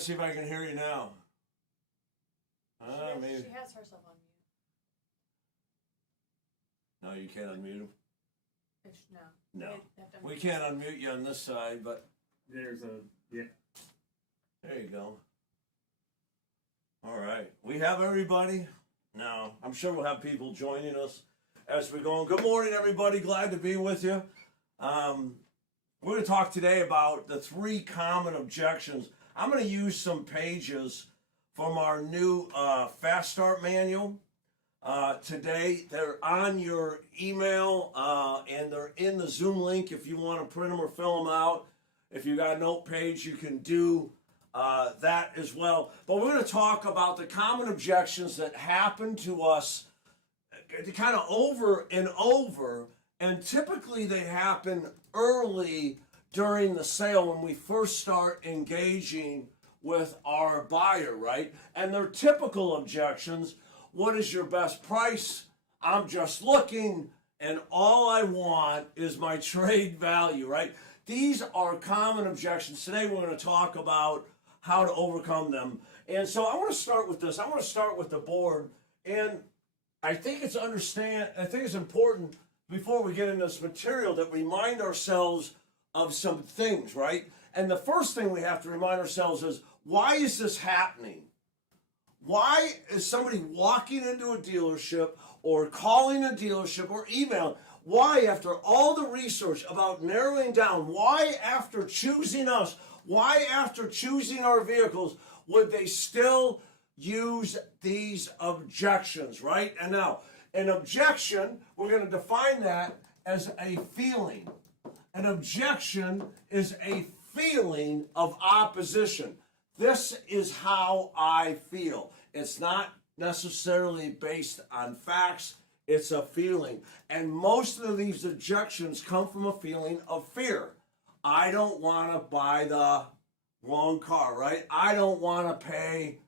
See if I can hear you now. Maybe. She has herself on mute. No, you can't unmute him. No. No, we can't unmute you on this side, but There's a, yeah. there you go. All right, we have everybody. Now, I'm sure we'll have people joining us as we go on. Good morning, everybody. Glad to be with you. We're going to talk today about the 3 common objections. I'm going to use some pages from our new Fast Start manual. Today, they're on your email and they're in the Zoom link if you want to print them or fill them out. If you got a note page, you can do that as well. But we're going to talk about the common objections that happen to us kind of over and over. And typically they happen early during the sale when we first start engaging with our buyer, right? And they're typical objections. What is your best price? I'm just looking, and all I want is my trade value, right? These are common objections. Today we're going to talk about how to overcome them. And so I want to start with this. I want to start with the board. And I think it's important before we get into this material that we remind ourselves of some things, right? And the first thing we have to remind ourselves is, why is this happening? Why is somebody walking into a dealership or calling a dealership or email? Why, after all the research about narrowing down, why after choosing us, why after choosing our vehicles, would they still use these objections, right? And now, an objection, we're going to define that as a feeling. An objection is a feeling of opposition. This is how I feel. It's not necessarily based on facts. It's a feeling. And most of these objections come from a feeling of fear. I don't want to buy the wrong car, right? I don't want to pay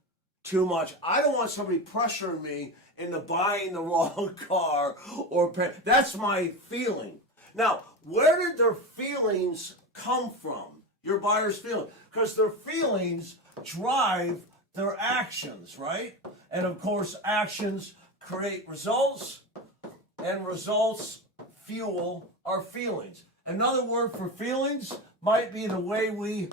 too much. I don't want somebody pressuring me into buying the wrong car or pay. That's my feeling. Now, where did their feelings come from? Your buyer's feeling. Because their feelings drive their actions, right? And of course, actions create results, and results fuel our feelings. Another word for feelings might be the way we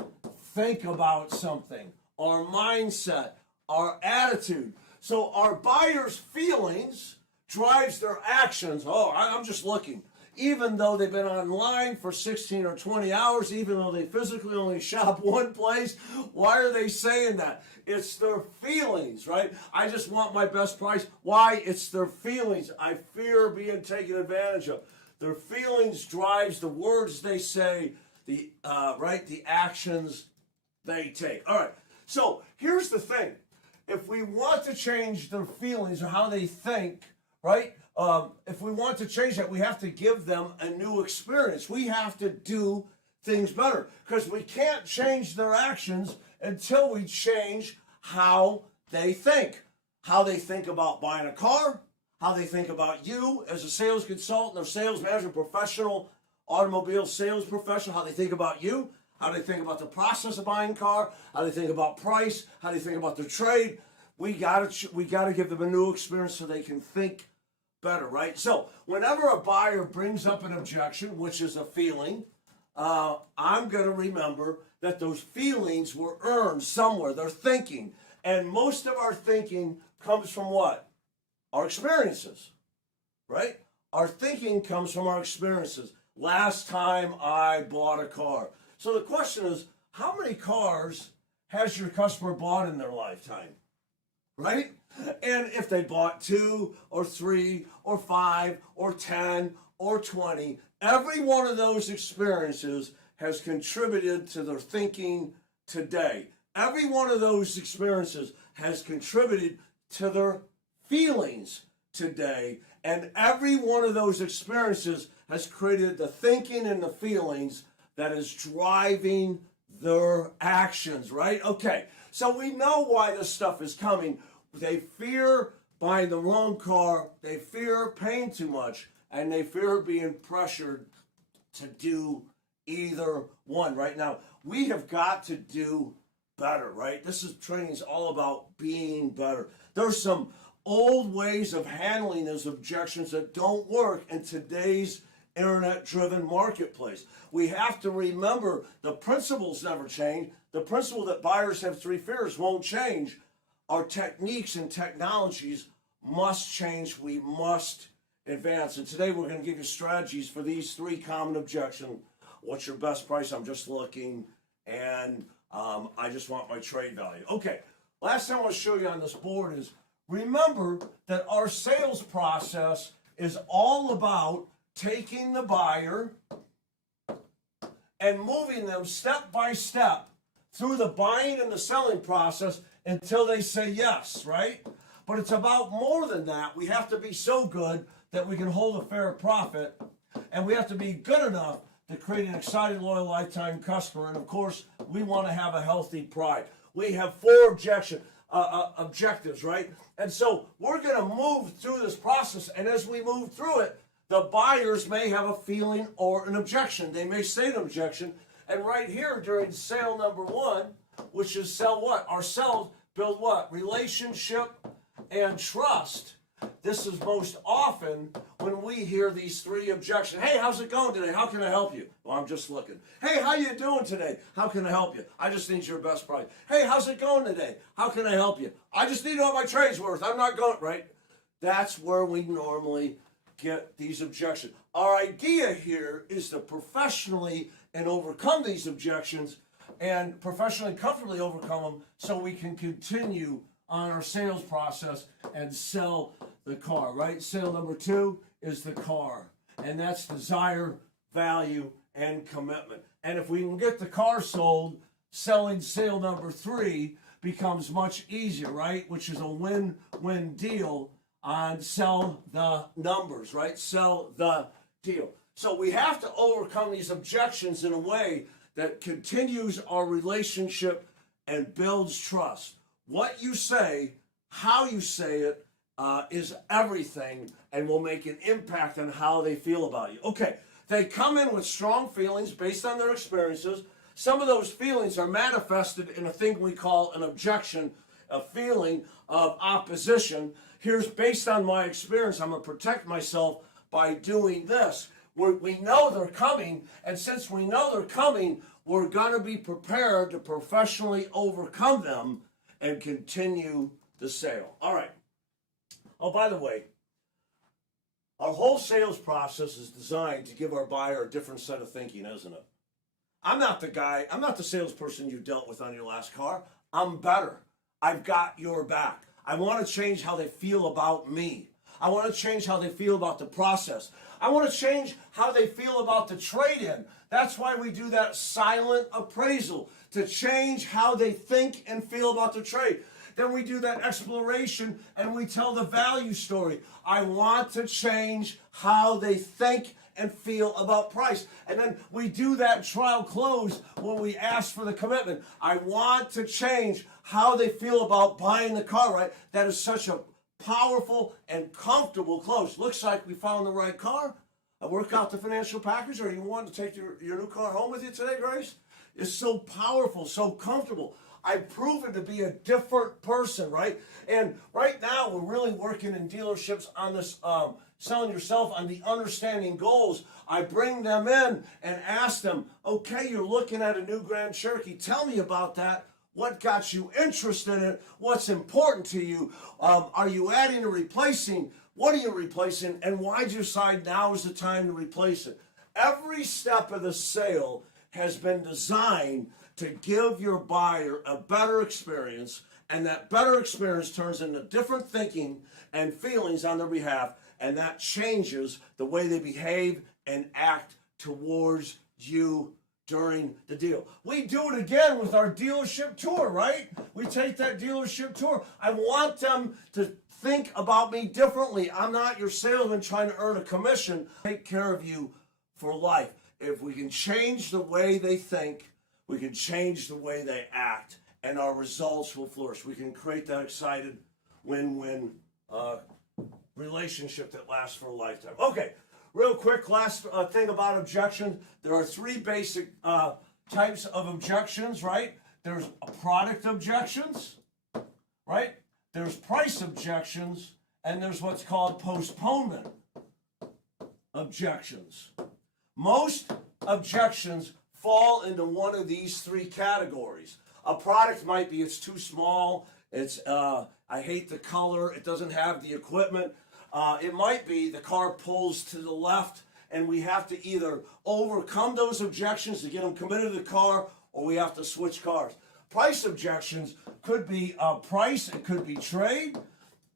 think about something, our mindset, our attitude. So our buyer's feelings drives their actions. Oh, I'm just looking. Even though they've been online for 16 or 20 hours, even though they physically only shop one place, why are they saying that? It's their feelings, right? I just want my best price. Why? It's their feelings. I fear being taken advantage of. Their feelings drives the words they say, the actions they take. All right. So here's the thing. If we want to change their feelings or how they think, right? If we want to change that, we have to give them a new experience. We have to do things better because we can't change their actions until we change how they think. How they think about buying a car, how they think about you as a sales consultant or sales manager, professional, automobile sales professional, how they think about you, how they think about the process of buying a car, how they think about price, how they think about their trade. We gotta give them a new experience so they can think better, right? So whenever a buyer brings up an objection, which is a feeling, I'm going to remember that those feelings were earned somewhere. They're thinking. And most of our thinking comes from what? Our experiences, right? Our thinking comes from our experiences. Last time I bought a car. So the question is, how many cars has your customer bought in their lifetime? Right? And if they bought 2 or 3 or 5 or 10 or 20, every one of those experiences has contributed to their thinking today. Every one of those experiences has contributed to their feelings today. And every one of those experiences has created the thinking and the feelings that is driving their actions, right? Okay, so we know why this stuff is coming. They fear buying the wrong car, they fear paying too much, and they fear being pressured to do either one. Right now, we have got to do better, right? This is training is all about being better. There's some old ways of handling those objections that don't work in today's internet-driven marketplace. We have to remember the principles never change. The principle that buyers have three fears won't change. Our techniques and technologies must change. We must advance. And today we're going to give you strategies for these three common objections. What's your best price? I'm just looking. And I just want my trade value. Okay, last thing I want to show you on this board is remember that our sales process is all about taking the buyer and moving them step by step through the buying and the selling process until they say yes, right? But it's about more than that. We have to be so good that we can hold a fair profit, and we have to be good enough to create an excited, loyal, lifetime customer. And of course, we want to have a healthy pride. We have four objectives, right? And so we're going to move through this process, and as we move through it, the buyers may have a feeling or an objection. They may state an objection. And right here during sale number one, which is sell what? Ourselves, build what? Relationship and trust. This is most often when we hear these three objections. Hey, how's it going today? How can I help you? Well, I'm just looking. Hey, how you doing today? How can I help you? I just need your best price. Hey, how's it going today? How can I help you? I just need to know what my trade's worth. I'm not going, right? That's where we normally get these objections. Our idea here is to professionally and overcome these objections and professionally and comfortably overcome them so we can continue on our sales process and sell the car, right? Sale number two is the car, and that's desire, value, and commitment. And if we can get the car sold, selling sale number three becomes much easier, right? Which is a win-win deal on sell the numbers, right? Sell the deal. So we have to overcome these objections in a way that continues our relationship and builds trust. What you say, how you say it, is everything and will make an impact on how they feel about you. Okay, they come in with strong feelings based on their experiences. Some of those feelings are manifested in a thing we call an objection, a feeling of opposition. Here's based on my experience, I'm going to protect myself by doing this. We know they're coming, and since we know they're coming, we're going to be prepared to professionally overcome them and continue the sale. All right. Oh, by the way, our whole sales process is designed to give our buyer a different set of thinking, isn't it? I'm not the salesperson you dealt with on your last car. I'm better. I've got your back. I want to change how they feel about me. I want to change how they feel about the process. I want to change how they feel about the trade-in. That's why we do that silent appraisal, to change how they think and feel about the trade. Then we do that exploration and we tell the value story. I want to change how they think and feel about price. And then we do that trial close when we ask for the commitment. I want to change how they feel about buying the car, right? That is such a powerful and comfortable close. Looks like we found the right car. I work out the financial package, or you want to take your new car home with you today, Grace? It's so powerful, so comfortable. I've proven to be a different person, right? And right now, we're really working in dealerships on this selling yourself on the understanding goals. I bring them in and ask them, okay, you're looking at a new Grand Cherokee. Tell me about that. What got you interested in it? What's important to you? Are you adding or replacing? What are you replacing? And why did you decide now is the time to replace it? Every step of the sale has been designed to give your buyer a better experience, and that better experience turns into different thinking and feelings on their behalf, and that changes the way they behave and act towards you during the deal. We do it again with our dealership tour, right? We take that dealership tour. I want them to think about me differently. I'm not your salesman trying to earn a commission. Take care of you for life. If we can change the way they think, we can change the way they act, and our results will flourish. We can create that excited win-win relationship that lasts for a lifetime. Okay, real quick, last thing about objections. There are three basic types of objections, right? there's product objections, right? There's price objections, and there's what's called postponement objections. Most objections fall into one of these three categories. A product might be it's too small, it's I hate the color, it doesn't have the equipment. It might be the car pulls to the left, and we have to either overcome those objections to get them committed to the car, or we have to switch cars. Price objections could be price, it could be trade,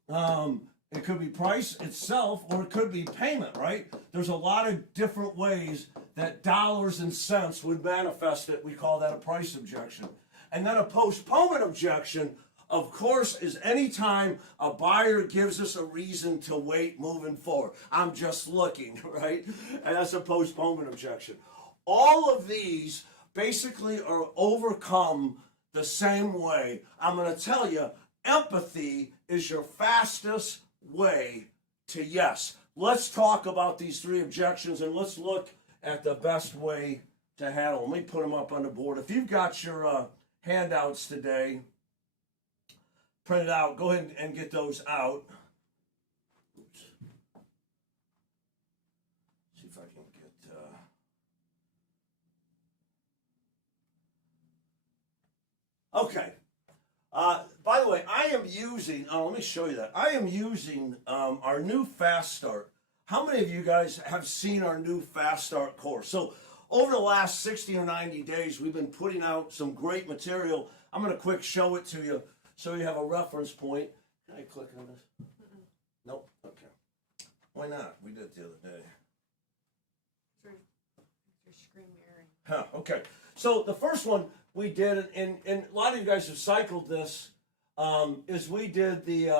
it could be price itself, or it could be payment, right? There's a lot of different ways that dollars and cents would manifest it. We call that a price objection. And then a postponement objection, of course, is any time a buyer gives us a reason to wait moving forward. I'm just looking, right? And that's a postponement objection. All of these basically are overcome the same way. I'm going to tell you, empathy is your fastest way to yes. Let's talk about these three objections, and let's look at the best way to handle them. Let me put them up on the board. If you've got your handouts today printed out, go ahead and get those out. Oops. See if I can get... Okay. By the way, I am using, let me show you that. I am using our new Fast Start. How many of you guys have seen our new Fast Start course? So over the last 60 or 90 days, we've been putting out some great material. I'm going to quick show it to you so you have a reference point. Can I click on this? Nope. Okay. Why not? We did it the other day. Your screen mirroring. Huh, okay. So the first one we did, and a lot of you guys have cycled this, is we did the,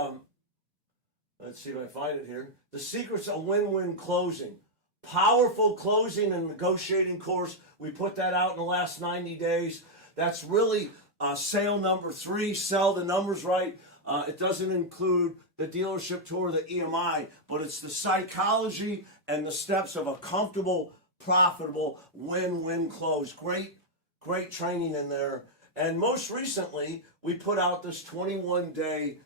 let's see if I find it here, the secrets of win-win closing. Powerful closing and negotiating course. We put that out in the last 90 days. That's really sale number 3, sell the numbers right. It doesn't include the dealership tour, the EMI, but it's the psychology and the steps of a comfortable, profitable win-win close. Great training in there. And most recently, we put out this 21-day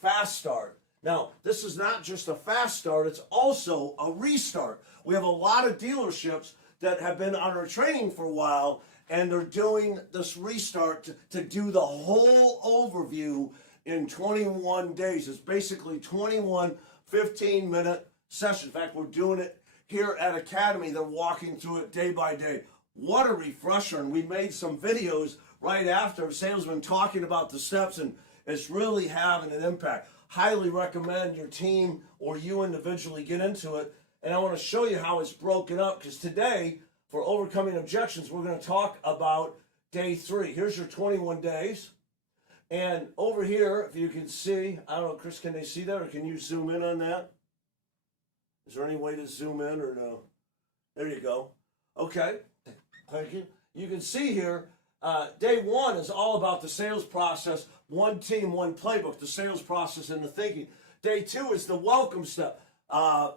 Fast Start. Now, this is not just a fast start, it's also a restart. We have a lot of dealerships that have been on our training for a while, and they're doing this restart to do the whole overview in 21 days. It's basically 21 15-minute sessions. In fact, we're doing it here at Academy. They're walking through it day by day. What a refresher. And we made some videos right after, salesmen talking about the steps, and it's really having an impact. Highly recommend your team or you individually get into it. And I want to show you how it's broken up, because today, for overcoming objections, we're going to talk about day 3. Here's your 21 days. And over here, if you can see, I don't know, Chris, can they see that, or can you zoom in on that? Is there any way to zoom in or no? There you go. Okay. Thank you. You can see here, day 1 is all about the sales process. One team, one playbook, the sales process and the thinking. Day 2 is the welcome step,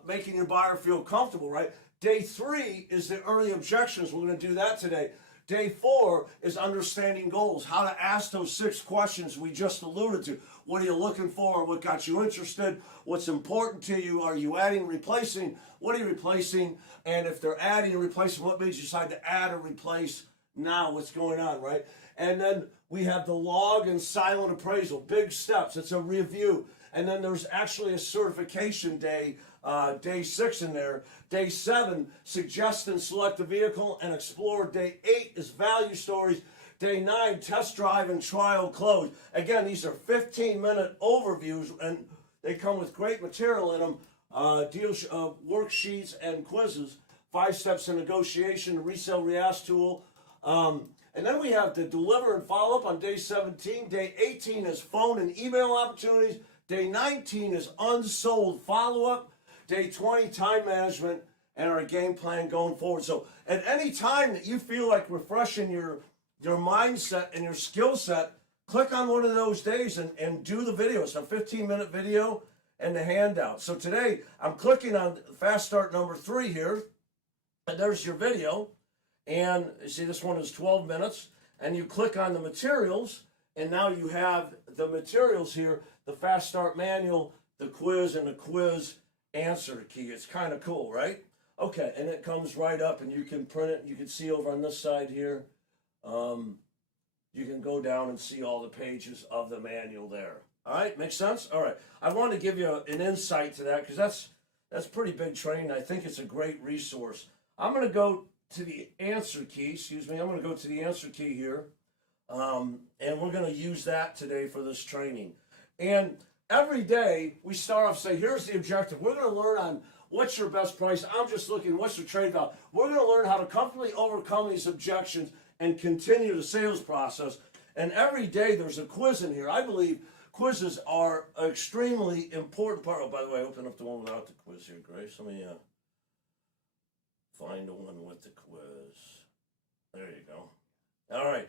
making your buyer feel comfortable, right? Day 3 is the early objections. We're going to do that today. Day 4 is understanding goals, how to ask those 6 questions we just alluded to. What are you looking for? What got you interested? What's important to you? Are you adding, replacing? What are you replacing? And if they're adding and replacing, what made you decide to add or replace now? What's going on, right? And then we have the log and silent appraisal, big steps. It's a review. And then there's actually a certification day, day 6 in there. Day 7, suggest and select the vehicle and explore. Day 8 is value stories. Day 9, test drive and trial close. Again, these are 15-minute overviews, and they come with great material in them, worksheets and quizzes. 5 steps to negotiation, the resale reask tool. And then we have the deliver and follow up on day 17. Day 18 is phone and email opportunities. Day 19 is unsold follow-up. Day 20, time management, and our game plan going forward. So at any time that you feel like refreshing your mindset and your skill set, click on one of those days and do the video. It's a 15-minute video and the handout. So today, I'm clicking on Fast Start number 3 here, and there's your video. And you see this one is 12 minutes. and you click on the materials, and now you have the materials here, the Fast Start Manual, the quiz, and the quiz answer key. It's kind of cool, right? Okay, and it comes right up, and you can print it. You can see over on this side here, you can go down and see all the pages of the manual there. All right, makes sense? All right, I want to give you an insight to that because that's pretty big training. I think it's a great resource. I'm going to go to the answer key, I'm going to go to the answer key here, and we're going to use that today for this training. And every day we start off say, here's the objective. We're going to learn on what's your best price. I'm just looking, what's your trade value. We're going to learn how to comfortably overcome these objections and continue the sales process. And every day there's a quiz in here. I believe quizzes are an extremely important part. Oh, by the way, open up the one without the quiz here, Grace. Let me find the one with the quiz. There you go. All right.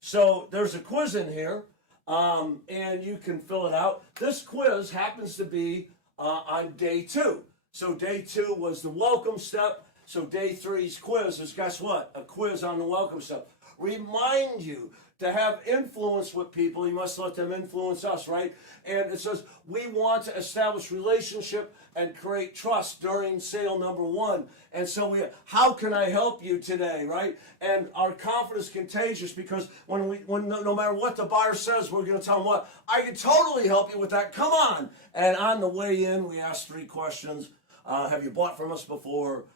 So there's a quiz in here, and you can fill it out. This quiz happens to be on day 2. So day 2 was the welcome step. So day 3's quiz is, guess what? A quiz on the welcome step. Remind you to have influence with people. You must let them influence us, right? And it says we want to establish relationship and create trust during sale number 1. And so how can I help you today, right? And our confidence is contagious because when no matter what the buyer says, we're going to tell them what, I can totally help you with that. Come on. And on the way in, we ask 3 questions. Have you bought from us before?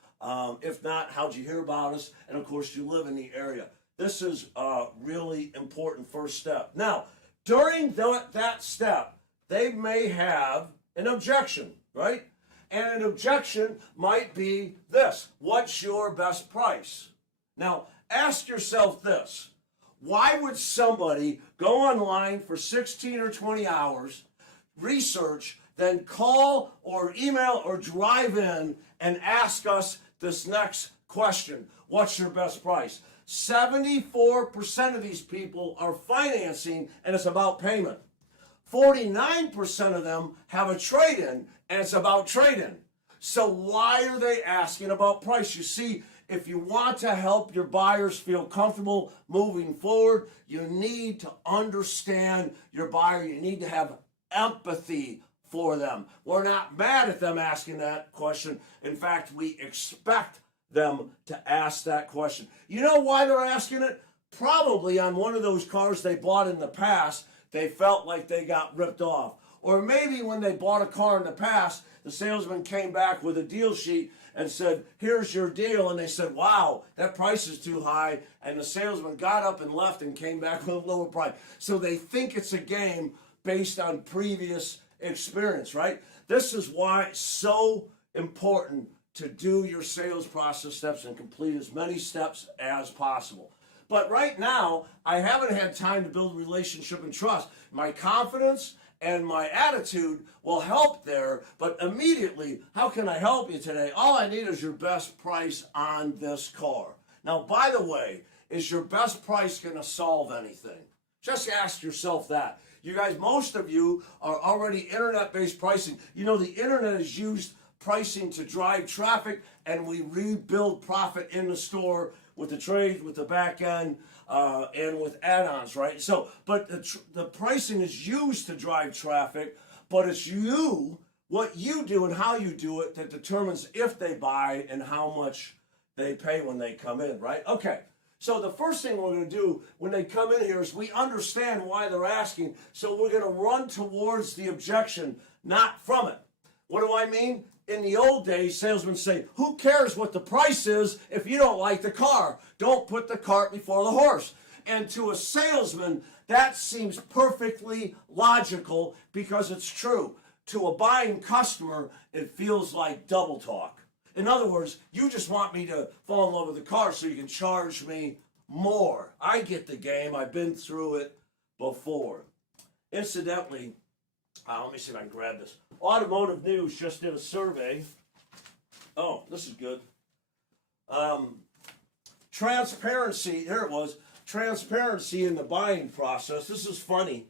If not, how'd you hear about us? And of course, you live in the area. This is a really important first step. Now, during that step, they may have an objection, right? And an objection might be this: what's your best price? Now, ask yourself this: why would somebody go online for 16 or 20 hours, research, then call or email or drive in and ask us this next question? What's your best price? 74% of these people are financing, and it's about payment. 49% of them have a trade-in, and it's about trade-in. So why are they asking about price? You see, if you want to help your buyers feel comfortable moving forward, you need to understand your buyer. You need to have empathy for them. We're not mad at them asking that question. In fact, we expect them to ask that question. You know why they're asking it? Probably on one of those cars they bought in the past, they felt like they got ripped off. Or maybe when they bought a car in the past, the salesman came back with a deal sheet and said, here's your deal. And they said, wow, that price is too high. And the salesman got up and left and came back with a lower price. So they think it's a game based on previous experience, right? This is why it's so important to do your sales process steps and complete as many steps as possible. But right now, I haven't had time to build relationship and trust. My confidence and my attitude will help there, but immediately, how can I help you today? All I need is your best price on this car. Now, by the way, is your best price going to solve anything? Just ask yourself that. You guys, most of you are already internet-based pricing. You know, the internet is used pricing to drive traffic, and we rebuild profit in the store with the trades, with the back end, and with add-ons, right? So, but the pricing is used to drive traffic, but it's you, what you do and how you do it, that determines if they buy and how much they pay when they come in, right? Okay, so the first thing we're going to do when they come in here is we understand why they're asking, so we're going to run towards the objection, not from it. What do I mean? In the old days, salesmen say, who cares what the price is if you don't like the car? Don't put the cart before the horse. And to a salesman, that seems perfectly logical because it's true. To a buying customer, it feels like double talk. In other words, you just want me to fall in love with the car so you can charge me more. I get the game. I've been through it before. Incidentally, let me see if I can grab this. Automotive News just did a survey. Oh, this is good. Transparency, here it was. Transparency in the buying process. This is funny.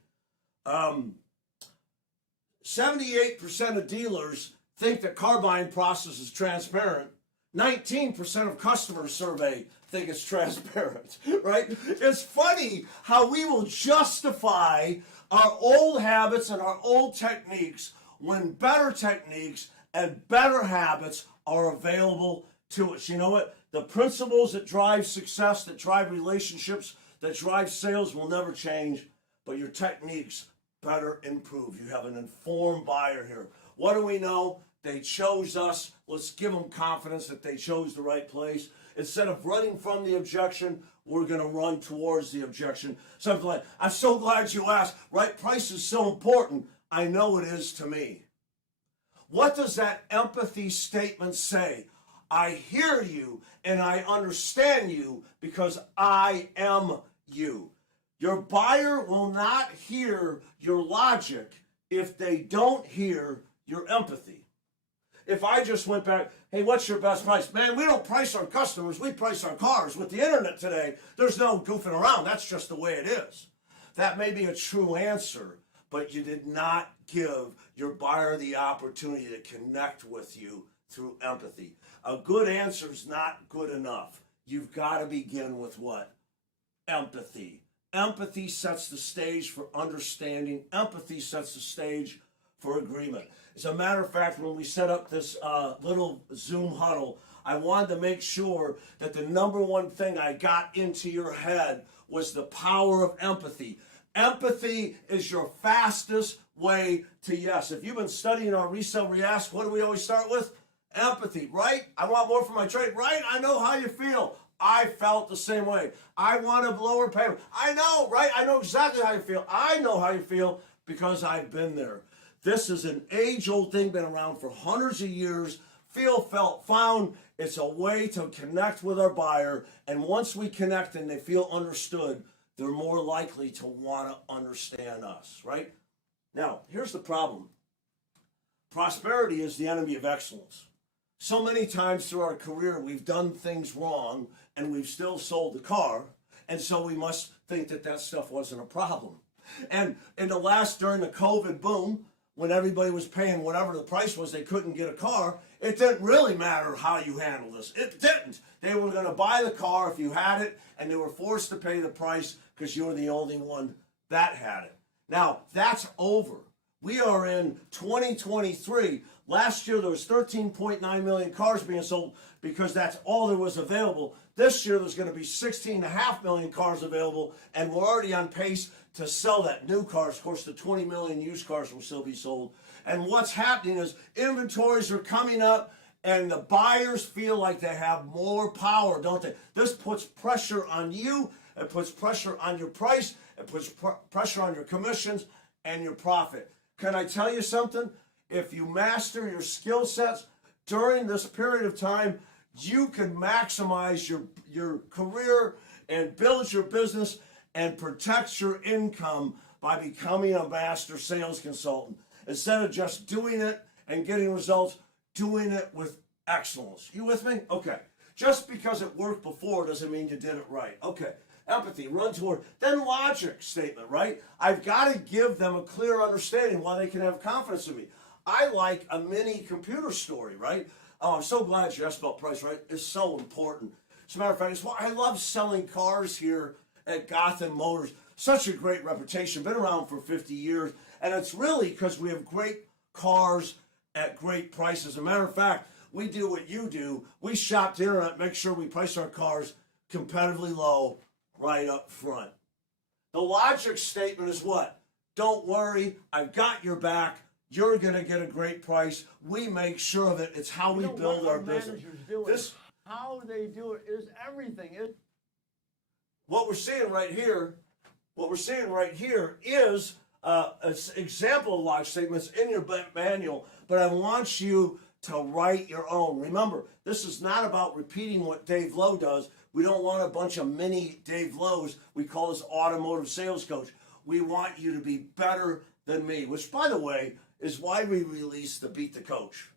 78% of dealers think the car buying process is transparent. 19% of customers surveyed think it's transparent, right? It's funny how we will justify our old habits and our old techniques when better techniques and better habits are available to us. You know what? The principles that drive success, that drive relationships, that drive sales will never change, but your techniques better improve. You have an informed buyer here. What do we know? They chose us. Let's give them confidence that they chose the right place. Instead of running from the objection, we're going to run towards the objection. Something like, I'm so glad you asked. Right price is so important. I know it is to me. What does that empathy statement say? I hear you and I understand you because I am you. Your buyer will not hear your logic if they don't hear your empathy. If I just went back, hey, what's your best price? Man, we don't price our customers, we price our cars. With the internet today, there's no goofing around. That's just the way it is. That may be a true answer, but you did not give your buyer the opportunity to connect with you through empathy. A good answer is not good enough. You've got to begin with what? Empathy. Empathy sets the stage for understanding. Empathy sets the stage for agreement. As a matter of fact, when we set up this little Zoom huddle, I wanted to make sure that the number one thing I got into your head was the power of empathy. Empathy is your fastest way to yes. If you've been studying our Resell Re-Ask, what do we always start with? Empathy, right? I want more for my trade, right? I know how you feel. I felt the same way. I want a lower payment. I know, right? I know exactly how you feel. I know how you feel because I've been there. This is an age-old thing, been around for hundreds of years. Feel, felt, found. It's a way to connect with our buyer. And once we connect and they feel understood, they're more likely to want to understand us, right? Now, here's the problem. Prosperity is the enemy of excellence. So many times through our career, we've done things wrong and we've still sold the car. And so we must think that that stuff wasn't a problem. And during the COVID boom, when everybody was paying whatever the price was, they couldn't get a car, it didn't really matter how you handled this. It didn't. They were going to buy the car if you had it, and they were forced to pay the price because you were the only one that had it. Now, that's over. We are in 2023. Last year, there was 13.9 million cars being sold because that's all there was available. This year, there's going to be 16.5 million cars available, and we're already on pace to sell that. New cars, of course, the 20 million used cars will still be sold. And what's happening is inventories are coming up, and the buyers feel like they have more power, don't they? This puts pressure on you. It puts pressure on your price. It puts pressure on your commissions and your profit. Can I tell you something? If you master your skill sets during this period of time, you can maximize your career and build your business and protect your income by becoming a master sales consultant. Instead of just doing it and getting results, doing it with excellence. You with me? Okay. Just because it worked before doesn't mean you did it right. Okay. Empathy, run toward. Then logic statement, right? I've got to give them a clear understanding why they can have confidence in me. I like a mini computer story, right? Oh, I'm so glad you asked about price, right? It's so important. As a matter of fact, it's why I love selling cars here at Gotham Motors. Such a great reputation, been around for 50 years. And it's really because we have great cars at great prices. As a matter of fact, we do what you do. We shop the internet, make sure we price our cars competitively low right up front. The logic statement is what? Don't worry, I've got your back. You're going to get a great price. We make sure of it. It's how we build our business. How they do it is everything. What we're seeing right here is an example of logic statements in your manual, but I want you to write your own. Remember, this is not about repeating what Dave Lowe does. We don't want a bunch of mini Dave Lowe's. We call this automotive sales coach. We want you to be better than me, which, by the way, is why we released the Beat the Coach.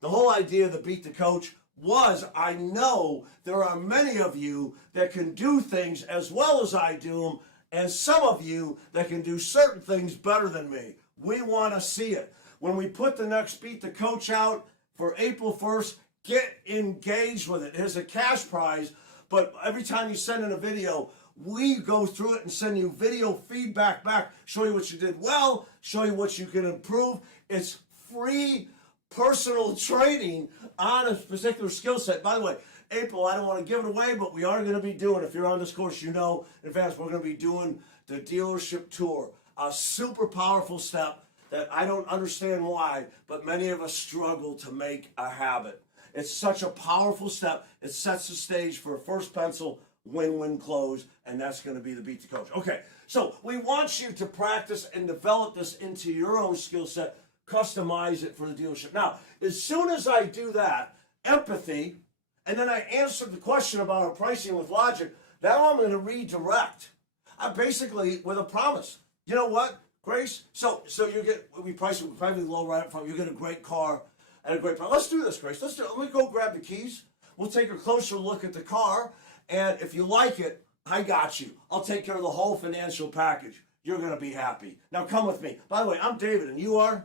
The whole idea of the Beat the Coach was, I know there are many of you that can do things as well as I do them, and some of you that can do certain things better than me. We want to see it. When we put the next Beat the Coach out for April 1st, Get engaged with it. Here's a cash prize, but every time you send in a video, we go through it and send you video feedback back, show you what you did well, show you what you can improve. It's free personal training on a particular skill set. By the way, April, I don't want to give it away, but we are going to be doing, if you're on this course, you know in advance, we're going to be doing the dealership tour. A super powerful step that I don't understand why, but many of us struggle to make a habit. It's such a powerful step. It sets the stage for a first pencil, win-win close, and that's going to be the beat the coach. Okay, so we want you to practice and develop this into your own skill set, customize it for the dealership. Now, as soon as I do that, empathy, and then I answer the question about our pricing with logic, now I'm going to redirect. I'm basically with a promise. You know what, Grace? So you get, we price it probably low right up front. You get a great car at a great price. Let's do this, Grace. Let me go grab the keys. We'll take a closer look at the car. And if you like it, I got you. I'll take care of the whole financial package. You're going to be happy. Now come with me. By the way, I'm David and you are.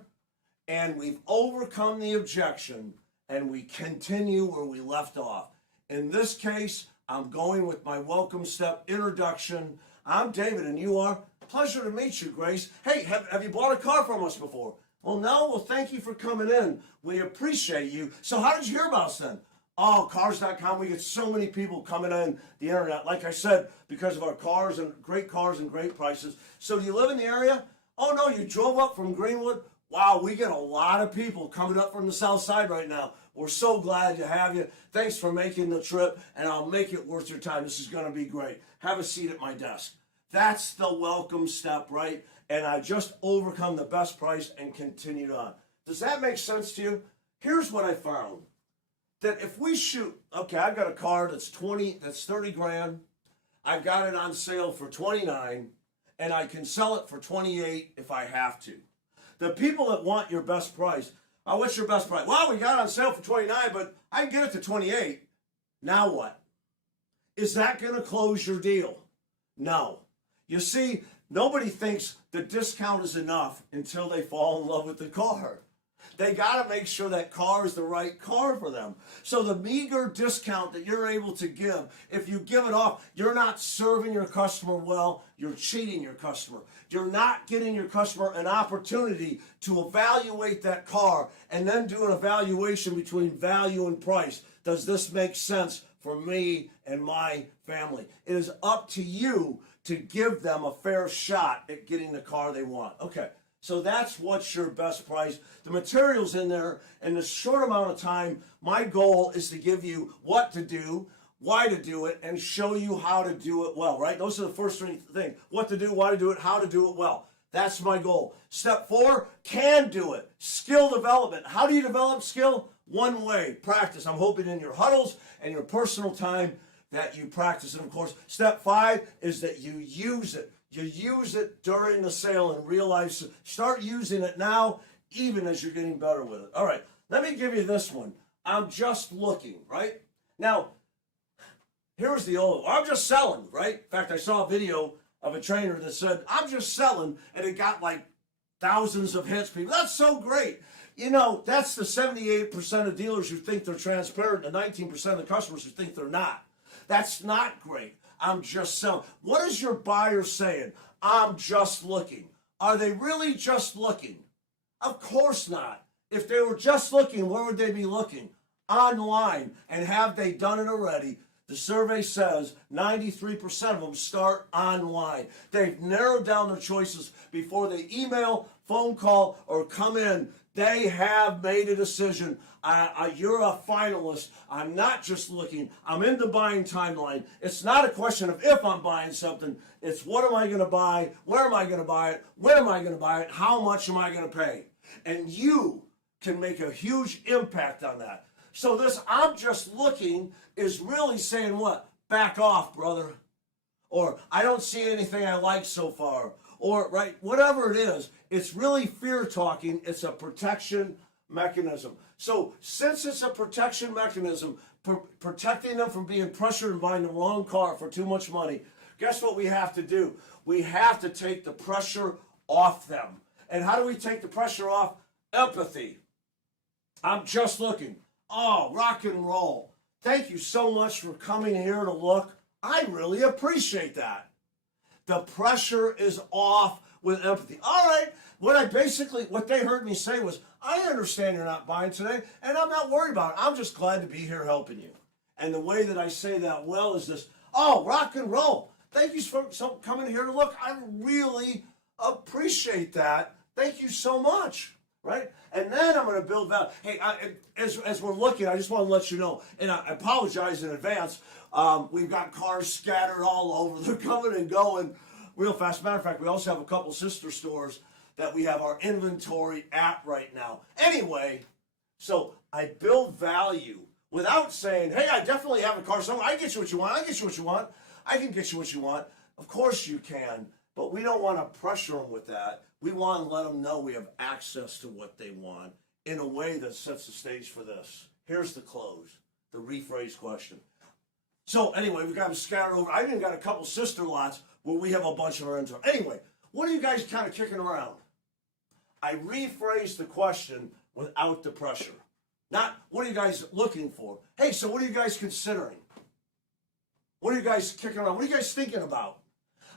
And we've overcome the objection and we continue where we left off. In this case, I'm going with my welcome step introduction. I'm David and you are. Pleasure to meet you, Grace. Hey, have you bought a car from us before? Well, no. Well, thank you for coming in. We appreciate you. So how did you hear about us then? Oh, cars.com. We get so many people coming on the internet. Like I said, because of our cars and great prices. So do you live in the area? Oh, no, you drove up from Greenwood? Wow, we get a lot of people coming up from the south side right now. We're so glad to have you. Thanks for making the trip, and I'll make it worth your time. This is going to be great. Have a seat at my desk. That's the welcome step, right? And I just overcome the best price and continued on. Does that make sense to you? Here's what I found. That if we shoot, okay, I've got a car that's 30 grand. I've got it on sale for 29, and I can sell it for 28 if I have to. The people that want your best price, oh, what's your best price? Well, we got it on sale for 29, but I can get it to 28. Now what? Is that going to close your deal? No. You see, nobody thinks the discount is enough until they fall in love with the car. They got to make sure that car is the right car for them. So the meager discount that you're able to give, if you give it off, you're not serving your customer well, you're cheating your customer. You're not getting your customer an opportunity to evaluate that car and then do an evaluation between value and price. Does this make sense for me and my family? It is up to you to give them a fair shot at getting the car they want. Okay. So that's what's your best price. The material's in there. In a short amount of time, my goal is to give you what to do, why to do it, and show you how to do it well, right? Those are the first three things. What to do, why to do it, how to do it well. That's my goal. Step 4, can do it. Skill development. How do you develop skill? One way, practice. I'm hoping in your huddles and your personal time that you practice it, of course. Step 5 is that you use it. You use it during the sale and realize, start using it now, even as you're getting better with it. All right, let me give you this one. I'm just looking, right? Now, here's the old, I'm just selling, right? In fact, I saw a video of a trainer that said, I'm just selling, and it got like thousands of hits. People, that's so great. You know, that's the 78% of dealers who think they're transparent, and the 19% of the customers who think they're not. That's not great. I'm just selling. What is your buyer saying? I'm just looking. Are they really just looking? Of course not. If they were just looking, where would they be looking? Online. And have they done it already? The survey says 93% of them start online. They've narrowed down their choices before they email, phone call, or come in. They have made a decision. You're a finalist. I'm not just looking. I'm in the buying timeline. It's not a question of if I'm buying something. It's what am I going to buy? Where am I going to buy it? When am I going to buy it? How much am I going to pay? And you can make a huge impact on that. So this I'm just looking is really saying what? Back off, brother. Or I don't see anything I like so far. Or, right, whatever it is, it's really fear talking. It's a protection mechanism. So since it's a protection mechanism, protecting them from being pressured and buying the wrong car for too much money, guess what we have to do? We have to take the pressure off them. And how do we take the pressure off? Empathy. I'm just looking. Oh, rock and roll. Thank you so much for coming here to look. I really appreciate that. The pressure is off with empathy. All right, what they heard me say was, I understand you're not buying today, and I'm not worried about it. I'm just glad to be here helping you. And the way that I say that well is this, oh, rock and roll. Thank you for coming here to look. I really appreciate that. Thank you so much, right? And then I'm going to build value. Hey, as we're looking, I just want to let you know, and I apologize in advance, we've got cars scattered all over. They're coming and going real fast. Matter of fact, we also have a couple sister stores that we have our inventory at right now. Anyway, so I build value without saying, hey, I definitely have a car somewhere. I can get you what you want. I can get you what you want. I can get you what you want. Of course you can, but we don't want to pressure them with that. We want to let them know we have access to what they want in a way that sets the stage for this. Here's the close, the rephrase question. So anyway, we got them scattered over. I even got a couple sister lots where we have a bunch of our inventory. Anyway, what are you guys kind of kicking around? I rephrased the question without the pressure. Not, what are you guys looking for? Hey, so what are you guys considering? What are you guys kicking around? What are you guys thinking about?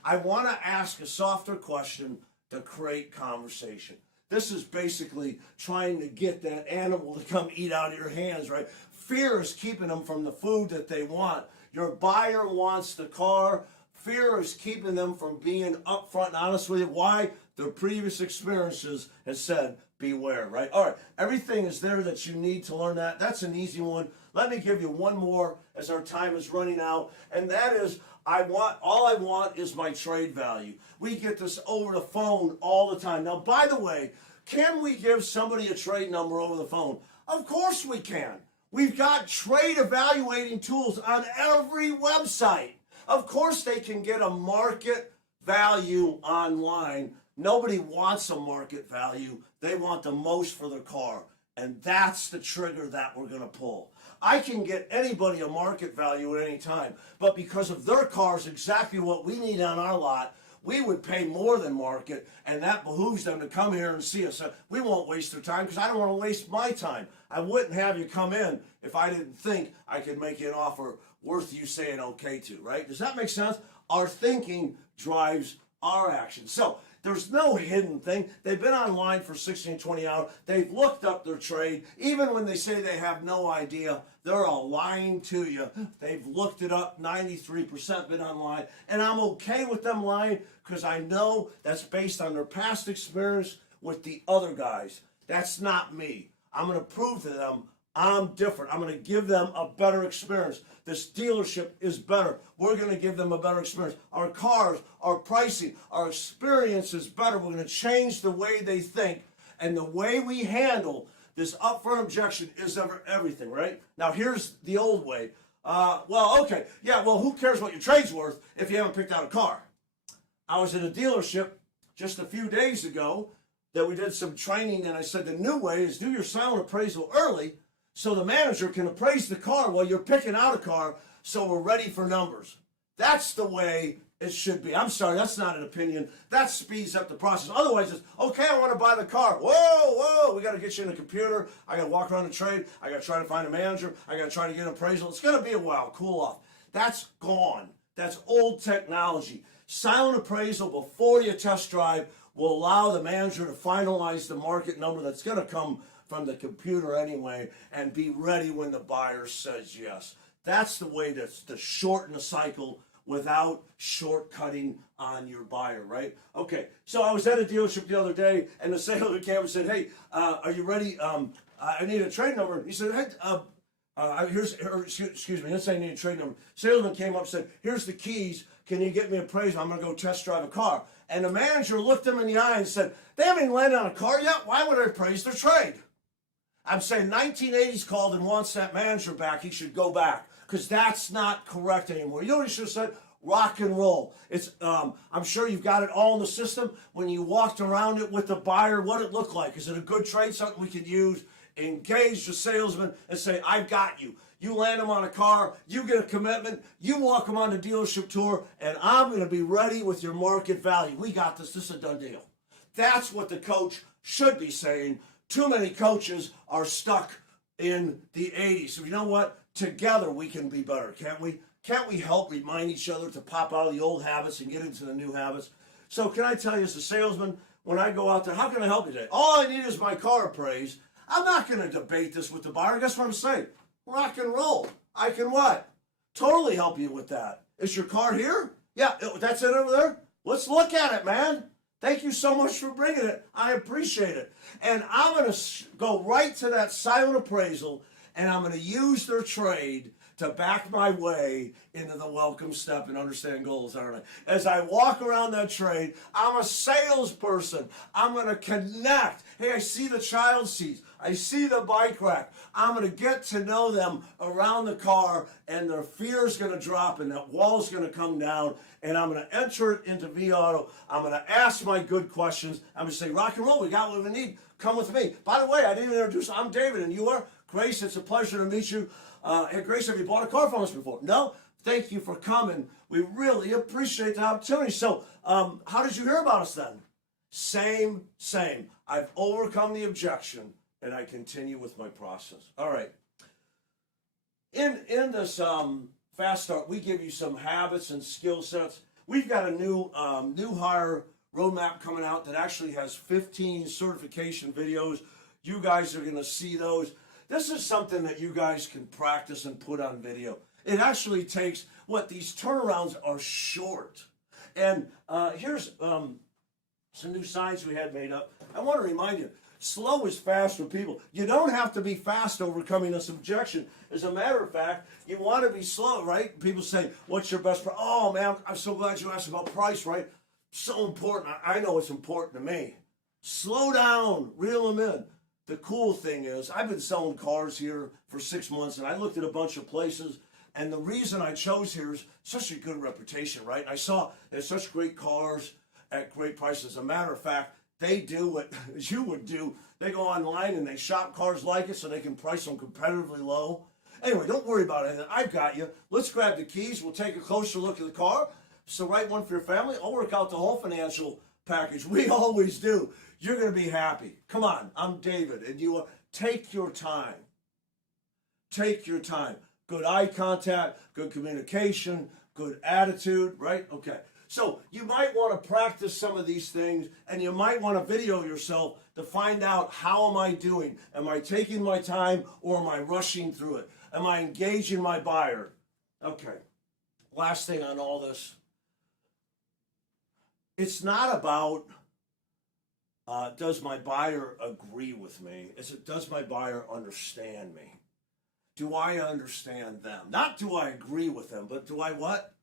I want to ask a softer question to create conversation. This is basically trying to get that animal to come eat out of your hands, right? Fear is keeping them from the food that they want. Your buyer wants the car. Fear is keeping them from being upfront and honest with you. Why? Their previous experiences has said, beware, right? All right, everything is there that you need to learn that. That's an easy one. Let me give you one more as our time is running out, and that is, all I want is my trade value. We get this over the phone all the time. Now, by the way, can we give somebody a trade number over the phone? Of course we can. We've got trade evaluating tools on every website. Of course they can get a market value online. Nobody wants a market value. They want the most for their car. And that's the trigger that we're going to pull. I can get anybody a market value at any time, but because of their cars exactly what we need on our lot, we would pay more than market, and that behooves them to come here and see us. We won't waste their time because I don't want to waste my time. I wouldn't have you come in if I didn't think I could make you an offer worth you saying okay to, right? Does that make sense? Our thinking drives our action. So there's no hidden thing. They've been online for 16, 20 hours. They've looked up their trade. Even when they say they have no idea, they're all lying to you. They've looked it up. 93% been online. And I'm okay with them lying because I know that's based on their past experience with the other guys. That's not me. I'm going to prove to them I'm different. I'm going to give them a better experience. This dealership is better. We're going to give them a better experience. Our cars, our pricing, our experience is better. We're going to change the way they think. And the way we handle this upfront objection is everything, right? Now, here's the old way. Who cares what your trade's worth if you haven't picked out a car? I was at a dealership just a few days ago that we did some training, and I said the new way is do your silent appraisal early so the manager can appraise the car while you're picking out a car so we're ready for numbers. That's the way it should be. I'm sorry, that's not an opinion. That speeds up the process. Otherwise, it's, okay, I want to buy the car. Whoa, we got to get you in the computer. I got to walk around the trade. I got to try to find a manager. I got to try to get an appraisal. It's going to be a while. Cool off. That's gone. That's old technology. Silent appraisal before you test drive will allow the manager to finalize the market number that's going to come from the computer anyway and be ready when the buyer says yes. That's the way to shorten the cycle without shortcutting on your buyer, right? Okay, so I was at a dealership the other day, and the salesman came and said, hey, are you ready? I need a trade number. He said, hey, excuse me, let's say I need a trade number. Salesman came up and said, here's the keys. Can you get me an appraisal? I'm going to go test drive a car. And the manager looked him in the eye and said, they haven't even landed on a car yet. Why would I appraise their trade? I'm saying 1980s called and wants that manager back. He should go back because that's not correct anymore. You know what he should have said? Rock and roll. It's. I'm sure you've got it all in the system. When you walked around it with the buyer, what it looked like. Is it a good trade, something we could use? Engage the salesman and say, I've got you. You land them on a car, you get a commitment, you walk them on the dealership tour, and I'm going to be ready with your market value. We got this. This is a done deal. That's what the coach should be saying. Too many coaches are stuck in the 80s. So you know what? Together we can be better, can't we? Can't we help remind each other to pop out of the old habits and get into the new habits? So can I tell you, as a salesman, when I go out there, how can I help you today? All I need is my car appraised. I'm not going to debate this with the buyer. Guess what I'm saying? Rock and roll. I can what? Totally help you with that. Is your car here? Yeah, that's it over there? Let's look at it, man. Thank you so much for bringing it. I appreciate it. And I'm going to go right to that silent appraisal, and I'm going to use their trade to back my way into the welcome step and understand goals, aren't I? As I walk around that trade, I'm a salesperson. I'm going to connect. Hey, I see the child seats. I see the bike rack. I'm going to get to know them around the car, and their fear is going to drop, and that wall is going to come down, and I'm going to enter it into V-Auto. I'm going to ask my good questions. I'm going to say, rock and roll, we got what we need. Come with me. By the way, I didn't introduce, I'm David, and you are? Grace, it's a pleasure to meet you. Hey, Grace, have you bought a car from us before? No? Thank you for coming. We really appreciate the opportunity. So, how did you hear about us then? Same. I've overcome the objection, and I continue with my process. All right. In this Fast Start, we give you some habits and skill sets. We've got a new hire roadmap coming out that actually has 15 certification videos. You guys are going to see those. This is something that you guys can practice and put on video. It actually takes, these turnarounds are short. And here's some new signs we had made up. I want to remind you, slow is fast for people. You don't have to be fast overcoming this objection. As a matter of fact, you want to be slow, right? People say, what's your best price? Oh, man, I'm so glad you asked about price, right? So important. I know it's important to me. Slow down, reel them in. The cool thing is, I've been selling cars here for 6 months, and I looked at a bunch of places, and the reason I chose here is such a good reputation, right? And I saw there's such great cars at great prices. As a matter of fact, they do what you would do. They go online and they shop cars like it so they can price them competitively low. Anyway, don't worry about it. I've got you. Let's grab the keys. We'll take a closer look at the car. So right one for your family. I'll work out the whole financial package. We always do. You're going to be happy. Come on, I'm David, and you take your time. Take your time. Good eye contact, good communication, good attitude, right? Okay. So you might want to practice some of these things, and you might want to video yourself to find out, how am I doing? Am I taking my time, or am I rushing through it? Am I engaging my buyer? Okay. Last thing on all this. It's not about does my buyer agree with me? Does my buyer understand me? Do I understand them? Not do I agree with them, but do I what?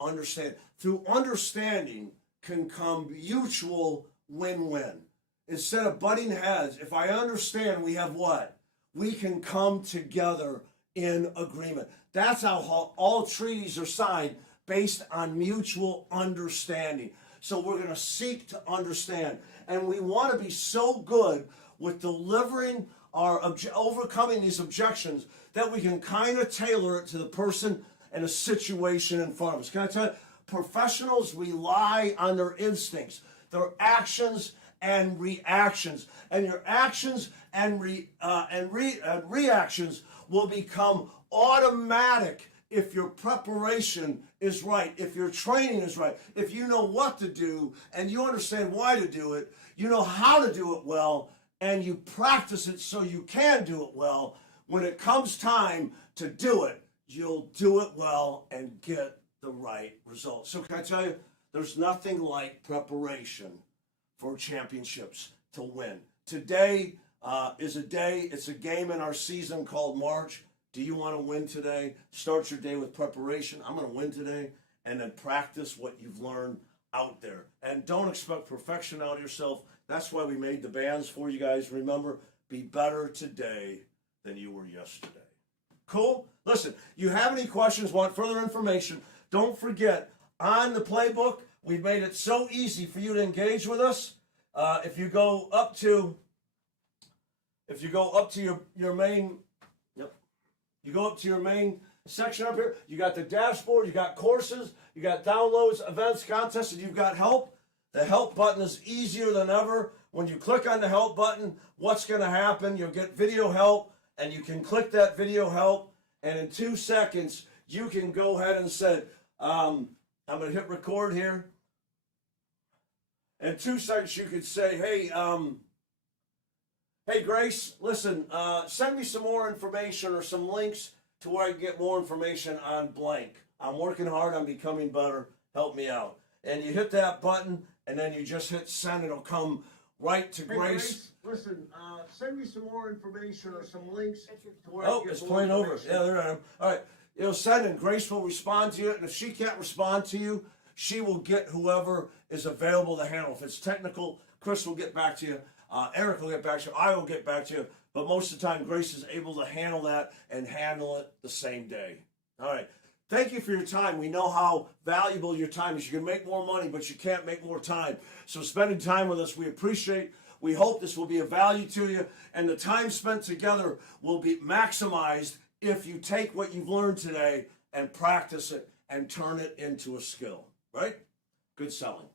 Understand. Through understanding can come mutual win-win. Instead of butting heads, if I understand, we have what? We can come together in agreement. That's how all treaties are signed, based on mutual understanding. So we're going to seek to understand. And we want to be so good with delivering overcoming these objections that we can kind of tailor it to the person and a situation in front of us. Can I tell you, professionals rely on their instincts, their actions and reactions. And your actions and reactions will become automatic if your preparation is right, if your training is right, if you know what to do and you understand why to do it, you know how to do it well, and you practice it so you can do it well. When it comes time to do it, you'll do it well and get the right results. So can I tell you, there's nothing like preparation for championships to win. Today is a day, it's a game in our season called March. Do you want to win today? Start your day with preparation. I'm going to win today. And then practice what you've learned out there. And don't expect perfection out of yourself. That's why we made the bands for you guys. Remember, be better today than you were yesterday. Cool? Listen, you have any questions, want further information, don't forget, on the playbook, we've made it so easy for you to engage with us. If you go up to your main, you go up to your main section up here, you got the dashboard, you got courses, you got downloads, events, contests, and you've got help. The help button is easier than ever. When you click on the help button, what's going to happen? You'll get video help, and you can click that video help, and in 2 seconds, you can go ahead and say, I'm going to hit record here. In 2 seconds, you could say, hey, Grace, listen, send me some more information or some links to where I can get more information on blank. I'm working hard on becoming better. Help me out. And you hit that button, and then you just hit send. It'll come right to Grace. Listen, send me some more information or some links to where I can get It's playing over. Yeah, they're on. All right. It'll send, and Grace will respond to you. And if she can't respond to you, she will get whoever is available to handle. If it's technical, Chris will get back to you. Eric will get back to you. I will get back to you. But most of the time, Grace is able to handle that and handle it the same day. All right. Thank you for your time. We know how valuable your time is. You can make more money, but you can't make more time. So spending time with us, we appreciate. We hope this will be of value to you. And the time spent together will be maximized if you take what you've learned today and practice it and turn it into a skill. Right? Good selling.